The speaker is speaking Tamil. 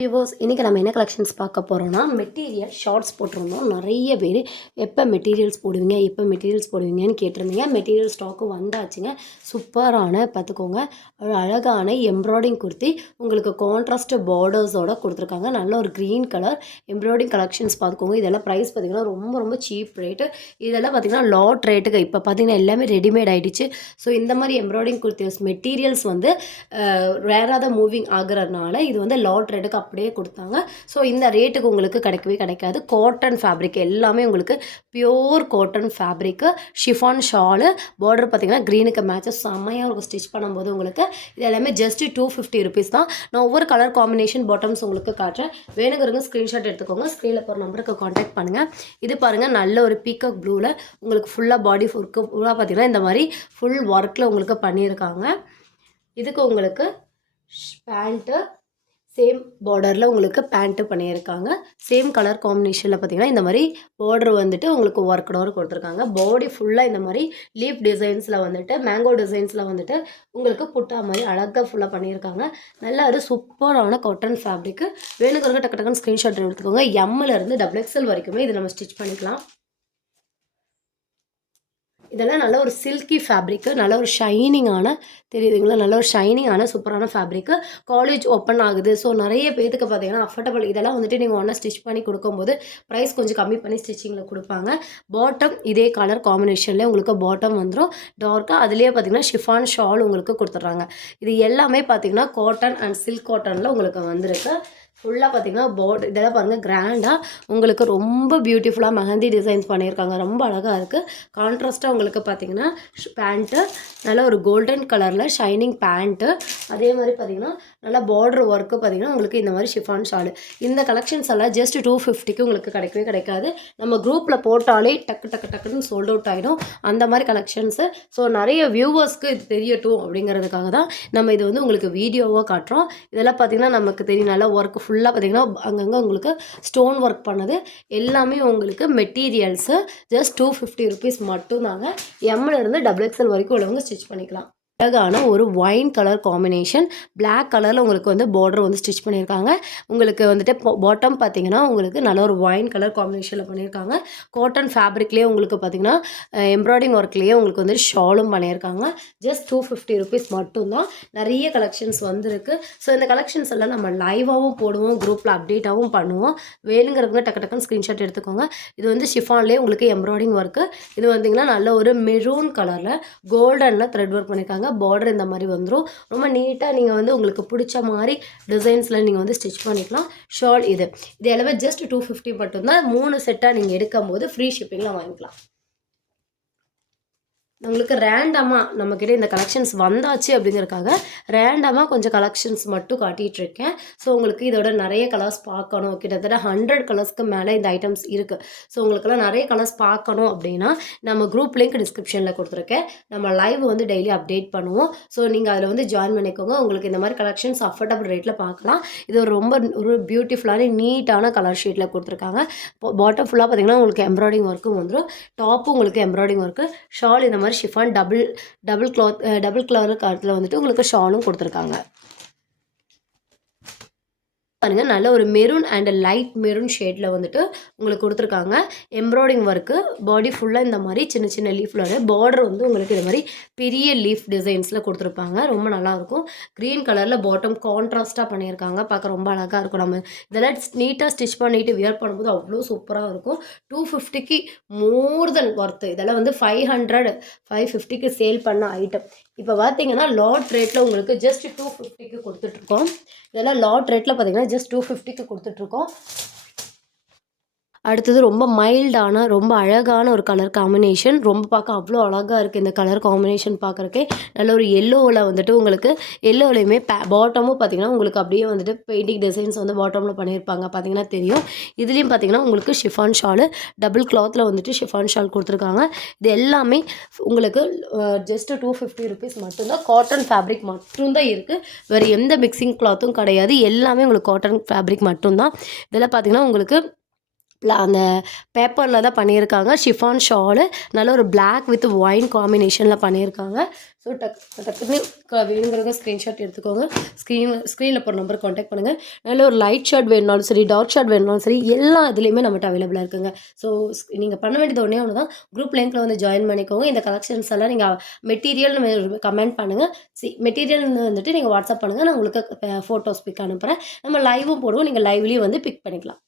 வியூவர்ஸ் இன்றைக்கி நம்ம என்ன கலெக்ஷன்ஸ் பார்க்க போகிறோம்னா மெட்டீரியல் ஷார்ட்ஸ் போட்டிருந்தோம். நிறைய பேர் எப்போ மெட்டீரியல்ஸ் போடுவீங்கன்னு கேட்டிருந்தீங்க. மெட்டீரியல் ஸ்டாக்கு வந்தாச்சுங்க. சூப்பரான பார்த்துக்கோங்க, ஒரு அழகான எம்ப்ராய்டிங் குர்த்தி உங்களுக்கு கான்ட்ராஸ்ட் பார்டர்ஸோடு கொடுத்துருக்காங்க. நல்ல ஒரு க்ரீன் கலர் எம்ப்ராய்டிங் கலெக்ஷன்ஸ் பார்த்துக்கோங்க. இதெல்லாம் ப்ரைஸ் பார்த்திங்கன்னா ரொம்ப ரொம்ப சீப் ரேட்டு. இதெல்லாம் பார்த்திங்கன்னா லாட் ரேட்டுக்கு இப்போ பார்த்திங்கன்னா எல்லாமே ரெடிமேட் ஆகிடுச்சு. ஸோ இந்த மாதிரி எம்ப்ராய்டிங் குர்த்திஸ் மெட்டீரியல்ஸ் வந்து ரேராக தான் மூவிங் ஆகுறதுனால இது வந்து லாட் ரேட்டுக்கு அப்படியே கொடுத்தாங்க. ஸோ இந்த ரேட்டுக்கு உங்களுக்கு கிடைக்கவே கிடைக்காது. காட்டன் ஃபேப்ரிக் எல்லாமே உங்களுக்கு pure cotton fabric, chiffon shawl, border பார்த்திங்கன்னா க்ரீனுக்கு மேட்சஸ் செம்மையாக இருக்கும். ஸ்டிச் பண்ணும்போது உங்களுக்கு இது எல்லாமே ஜஸ்ட் 250 ருபீஸ் தான். நான் ஒவ்வொரு கலர் காம்பினேஷன் பாட்டம்ஸ் உங்களுக்கு காட்டுறேன். வேணுங்கிறவங்க ஸ்க்ரீன்ஷாட் எடுத்துக்கோங்க. ஸ்க்ரீனில் போகிற நம்பருக்கு காண்டாக்ட் பண்ணுங்கள். இது பாருங்கள், நல்ல ஒரு பீகாக் ப்ளூவில் உங்களுக்கு ஃபுல்லாக பாடி ஒர்க்கு ஃபுல்லாக பார்த்திங்கன்னா இந்த மாதிரி ஃபுல் ஒர்க்கில் உங்களுக்கு பண்ணியிருக்காங்க. இதுக்கு உங்களுக்கு பேண்ட்டு சேம் பார்டரில் உங்களுக்கு பேண்ட்டு பண்ணியிருக்காங்க. சேம் கலர் காம்பினேஷனில் பார்த்திங்கன்னா இந்த மாதிரி பார்டர் வந்துட்டு உங்களுக்கு ஒர்க்கடோடு கொடுத்துருக்காங்க. பாடி ஃபுல்லாக இந்த மாதிரி லீஃப் டிசைன்ஸில் வந்துட்டு மேங்கோ டிசைன்ஸில் வந்துட்டு உங்களுக்கு புட்டா மாதிரி அழகாக ஃபுல்லாக பண்ணியிருக்காங்க. நல்லா ஒரு சூப்பரான காட்டன் ஃபேப்ரிக்கு. வேணுங்கிறவங்க டக்கு டக்குன்னு ஸ்க்ரீன்ஷாட் எடுத்துக்கோங்க. எம்மிலேருந்து XXL வரைக்குமே இது நம்ம ஸ்டிச் பண்ணிக்கலாம். இதெல்லாம் நல்ல ஒரு சில்கி ஃபேப்ரிக்கு, நல்ல ஒரு ஷைனிங்கான தெரியுதுங்களா, நல்ல ஒரு ஷைனிங்கான சூப்பரான ஃபேப்ரிக்கு. காலேஜ் ஓப்பன் ஆகுது. ஸோ நிறைய பேருக்கு பார்த்தீங்கன்னா அஃபோர்டபுள். இதெல்லாம் வந்துட்டு நீங்கள் ஒன்றா ஸ்டிச் பண்ணி கொடுக்கும்போது ப்ரைஸ் கொஞ்சம் கம்மி பண்ணி ஸ்டிச்சிங்கில் கொடுப்பாங்க. பாட்டம் இதே கலர் காம்பினேஷன்லேயே உங்களுக்கு பாட்டம் வந்துடும் டார்க்காக. அதுலேயே பார்த்தீங்கன்னா ஷிஃபான் ஷால் உங்களுக்கு கொடுத்துட்றாங்க. இது எல்லாமே பார்த்தீங்கன்னா காட்டன் அண்ட் சில்க் காட்டனில் உங்களுக்கு வந்திருக்கு. ஃபுல்லாக பார்த்திங்கன்னா இதெல்லாம் பாருங்கள், கிராண்டாக உங்களுக்கு ரொம்ப பியூட்டிஃபுல்லாக மெஹந்தி டிசைன்ஸ் பண்ணியிருக்காங்க. ரொம்ப அழகாக இருக்குது. கான்ட்ராஸ்ட்டாக உங்களுக்கு பார்த்திங்கன்னா பேண்ட்டு நல்ல ஒரு கோல்டன் கலரில் ஷைனிங் பேண்ட்டு. அதே மாதிரி பார்த்திங்கன்னா நல்லா பார்டர் ஒர்க்கு பார்த்திங்கன்னா உங்களுக்கு இந்த மாதிரி ஷிஃபான் ஷாலு. இந்த கலெக்ஷன்ஸ் எல்லாம் ஜஸ்ட் 250க்கு உங்களுக்கு கிடைக்கவே கிடைக்காது. நம்ம குரூப்பில் போட்டாலே டக்குன்னு சோல்ட் அவுட் ஆகிடும் அந்த மாதிரி கலெக்ஷன்ஸு. ஸோ நிறைய வியூவர்ஸ்க்கு இது தெரியட்டும் அப்படிங்கிறதுக்காக தான் நம்ம இது வந்து உங்களுக்கு வீடியோவாக காட்டுறோம். இதெல்லாம் பார்த்திங்கன்னா நமக்கு தெரியும், நல்லா ஒர்க்கு ஃபுல்லாக பார்த்திங்கன்னா அங்கங்கே உங்களுக்கு ஸ்டோன் ஒர்க் பண்ணது எல்லாமே உங்களுக்கு மெட்டீரியல்ஸு ஜஸ்ட் 250 ருபீஸ் மட்டும்தாங்க. எம்மிலேருந்து XXL வரைக்கும் உள்ளவங்க ஸ்டிச் பண்ணிக்கலாம். அழகான ஒரு ஒயின் கலர் காம்பினேஷன், பிளாக் கலரில் உங்களுக்கு வந்து பார்டர் வந்து ஸ்டிச் பண்ணியிருக்காங்க. உங்களுக்கு வந்துட்டு பாட்டம் பார்த்திங்கன்னா உங்களுக்கு நல்ல ஒரு ஒயின் கலர் காம்பினேஷனில் பண்ணியிருக்காங்க. காட்டன் ஃபேப்ரிக்லேயே உங்களுக்கு பார்த்திங்கன்னா எம்ப்ராய்டிங் ஒர்க்லேயே உங்களுக்கு வந்து ஷாலும் பண்ணியிருக்காங்க. ஜஸ்ட் 250 ருபீஸ் மட்டும்தான். நிறைய கலெக்ஷன்ஸ் வந்துருக்கு. ஸோ இந்த கலெக்ஷன்ஸ் எல்லாம் நம்ம லைவாகவும் போடுவோம், குரூப்பில் அப்டேட்டாகவும் பண்ணுவோம். வேணுங்கிறவங்க டக்குன்னு ஸ்க்ரீன்ஷாட் எடுத்துக்கோங்க. இது வந்து ஷிஃபான்லேயே உங்களுக்கு எம்ப்ராய்டிங் ஒர்க்கு. இது வந்திங்கன்னா நல்ல ஒரு மெரூன் கலரில் கோல்டனில் த்ரெட் ஒர்க் பண்ணியிருக்காங்க. பார்டர் இந்த மாதிரி வந்துடும். ரொம்ப நீட்டாக நீங்கள் வந்து உங்களுக்கு பிடிச்ச மாதிரி டிசைன்ஸில் நீங்கள் வந்து ஸ்டிச் பண்ணிக்கலாம். ஷால் இது எல்லாமே ஜஸ்ட் 250 மட்டும்தான். 3 செட்டாக நீங்கள் எடுக்கும் போது ஃப்ரீ ஷிப்பிங்கில் வாங்கிக்கலாம். உங்களுக்கு ரேண்டமாக நம்மக்கிட்ட இந்த கலெக்ஷன்ஸ் வந்தாச்சு அப்படிங்கிறதுக்காக ரேண்டமாக கொஞ்சம் கலெக்ஷன்ஸ் மட்டும் காட்டிகிட்ருக்கேன். ஸோ உங்களுக்கு இதோட நிறைய கலர்ஸ் பார்க்கணும், கிட்டத்தட்ட 100 கலர்ஸ்க்கு மேலே இந்த ஐட்டம்ஸ் இருக்குது. ஸோ உங்களுக்கெல்லாம் நிறைய கலர்ஸ் பார்க்கணும் அப்படின்னா நம்ம குரூப் லிங்க் டிஸ்கிரிப்ஷனில் கொடுத்துருக்கேன். நம்ம லைவ் வந்து டெய்லி அப்டேட் பண்ணுவோம். ஸோ நீங்கள் அதில் வந்து ஜாயின் பண்ணிக்கோங்க. உங்களுக்கு இந்த மாதிரி கலெக்ஷன்ஸ் அஃபோர்டபுள் ரேட்டில் பார்க்கலாம். இது ஒரு பியூட்டிஃபுல்லான நீட்டான கலர் ஷீட்டில் கொடுத்துருக்காங்க. பாட்டம் ஃபுல்லாக பார்த்திங்கன்னா உங்களுக்கு எம்ப்ராய்டிங் ஒர்க்கும் வந்துடும். டாப்பும் உங்களுக்கு எம்ப்ராய்டிங் ஒர்க்கு. ஷால் இந்த மாதிரி ஷிஃபான் டபுள் கலர் காலத்தில் வந்துட்டு உங்களுக்கு ஷாலும் கொடுத்துருக்காங்க. பாருங்கள், நல்ல ஒரு மெரூன் அண்ட் லைட் மெரூன் ஷேடில் வந்துட்டு உங்களுக்கு கொடுத்துருக்காங்க. எம்ப்ராய்டிங் ஒர்க்கு பாடி ஃபுல்லாக இந்த மாதிரி சின்ன சின்ன லீஃபில் பார்டர் வந்து உங்களுக்கு இது மாதிரி பெரிய லீஃப் டிசைன்ஸில் கொடுத்துருப்பாங்க. ரொம்ப நல்லாயிருக்கும். க்ரீன் கலரில் பாட்டம் கான்ட்ராஸ்ட்டாக பண்ணியிருக்காங்க. பார்க்க ரொம்ப அழகாக இருக்கும். நம்ம இதெல்லாம் நீட்டாக ஸ்டிச் பண்ணிவிட்டு வியர் பண்ணும்போது அவ்வளோ சூப்பராக இருக்கும். 250க்கு மோர் தென் ஒர்த்து. இதெல்லாம் வந்து 550க்கு சேல் பண்ண ஐட்டம். இப்போ பார்த்தீங்கன்னா லாட் ரேட்டில் உங்களுக்கு ஜஸ்ட் 250க்கு கொடுத்துட்ருக்கோம். இதெல்லாம் லாட் ரேட்டில் பார்த்தீங்கன்னா ஜஸ்ட் 250க்கு கொடுத்துட்ருக்கோம். அடுத்தது ரொம்ப மைல்டான ரொம்ப அழகான ஒரு கலர் காம்பினேஷன். ரொம்ப பார்க்க அவ்வளோ அழகாக இருக்குது இந்த கலர் காம்பினேஷன். பார்க்குறக்கே நல்ல ஒரு எல்லோவில் வந்துட்டு உங்களுக்கு எல்லோலையுமே பாட்டமும் பார்த்திங்கன்னா உங்களுக்கு அப்படியே வந்துட்டு பெயிண்டிங் டிசைன்ஸ் வந்து பாட்டமில் பண்ணியிருப்பாங்க. பார்த்திங்கன்னா தெரியும். இதுலேயும் பார்த்திங்கன்னா உங்களுக்கு ஷிஃபான் ஷாலு டபுள் கிளாத்தில் வந்துட்டு ஷிஃபான் ஷால் கொடுத்துருக்காங்க. இது எல்லாமே உங்களுக்கு ஜஸ்ட்டு 250 ருபீஸ் மட்டும்தான். காட்டன் ஃபேப்ரிக் மட்டும்தான் இருக்குது. வேறு எந்த மிக்சிங் கிளாத்தும் கிடையாது. எல்லாமே உங்களுக்கு காட்டன் ஃபேப்ரிக் மட்டும்தான். இதெல்லாம் பார்த்திங்கன்னா உங்களுக்கு அந்த பேப்பரில் தான் பண்ணியிருக்காங்க. ஷிஃபான் ஷாலு நல்ல ஒரு பிளாக் வித் ஒயின் காம்பினேஷனில் பண்ணியிருக்காங்க. ஸோ டக்குன்னு வேணுங்கிறத ஸ்க்ரீன்ஷாட் எடுத்துக்கோங்க. ஸ்க்ரீனில் போகிற நம்பருக்கு காண்டாக்ட் பண்ணுங்கள். நல்ல ஒரு லைட் ஷர்ட் வேணுனாலும் சரி, டார்க் ஷர்ட் வேணுனாலும் சரி, எல்லா இதுலேயுமே நம்மகிட்ட அவைலபிளாக இருக்குங்க. ஸோ நீங்கள் பண்ண வேண்டியது ஒன்றே ஒன்று தான், குரூப் லிங்க்கில் வந்து ஜாயின் பண்ணிக்கோங்க. இந்த கலெக்ஷன்ஸ் எல்லாம் நீங்கள் மெட்டீரியல் கமெண்ட் பண்ணுங்கள். மெட்டீரியல் வந்துட்டு நீங்கள் வாட்ஸ்அப் பண்ணுங்கள். நான் உங்களுக்கு ஃபோட்டோஸ் பிக் அனுப்புகிறேன். நம்ம லைவும் போடுவோம். நீங்கள் லைவ்லேயும் வந்து பிக் பண்ணிக்கலாம்.